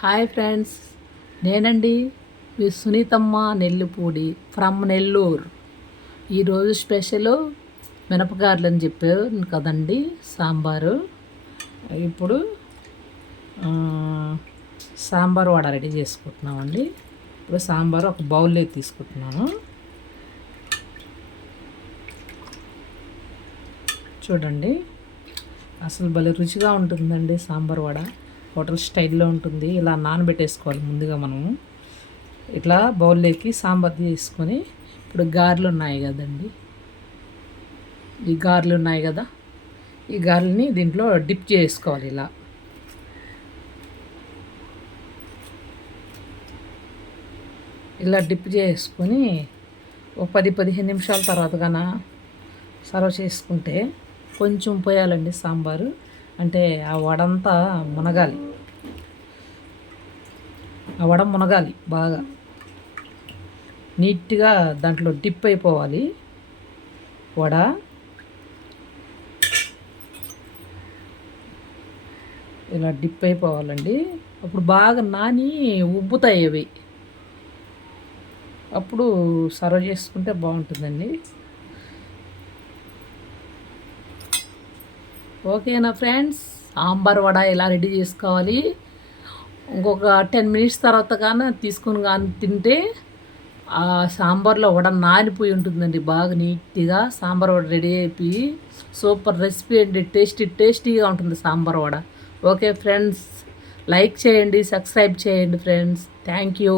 Hi friends, నేనండి మీ సునీతమ్మ Nellipudi from Nellore. ఈరోజు స్పెషల్ మినపగారెలు అని చెప్పారు కదండి, సాంబారు. ఇప్పుడు సాంబార్ వడ రెడీ చేసుకుంటున్నామండి. ఇప్పుడు సాంబారు ఒక బౌల్లో తీసుకుంటున్నాను. చూడండి, అసలు భలే రుచిగా ఉంటుందండి సాంబార్ వడ. హోటల్ స్టైల్లో ఉంటుంది. ఇలా నానబెట్టేసుకోవాలి ముందుగా మనము. ఇట్లా బౌల్లోకి సాంబార్ తీసుకొని, ఇప్పుడు గారెలు ఉన్నాయి కదండి, ఈ గారెలు ఉన్నాయి కదా, ఈ గారెలని దీంట్లో డిప్ చేసుకోవాలి. ఇలా డిప్ చేసుకొని ఒక 10-15 నిమిషాల తర్వాత కన్నా సర్వ్ చేసుకుంటే, కొంచెం పోయాలండి సాంబారు, అంటే ఆ వడంతా మునగాలి. ఆ వడ మునగాలి బాగా నీట్గా, దాంట్లో డిప్ అయిపోవాలి వడ. ఇలా డిప్ అయిపోవాలండి. అప్పుడు బాగా నాని ఉబ్బుతాయి అవి. అప్పుడు సర్వ్ చేసుకుంటే బాగుంటుందండి. ఓకేనా ఫ్రెండ్స్, సాంబార్ వడ ఎలా రెడీ చేసుకోవాలి, ఇంకొక 10 మినిట్స్ తర్వాత కానీ తీసుకొని కానీ తింటే ఆ సాంబార్లో వడ నానిపోయి ఉంటుందండి. బాగా నీట్గా సాంబార్ వడ రెడీ అయిపోయి సూపర్ రెసిపీ అండి. టేస్టీగా ఉంటుంది sambar vada. Okay friends, like చేయండి, సబ్స్క్రైబ్ చేయండి ఫ్రెండ్స్. Thank you.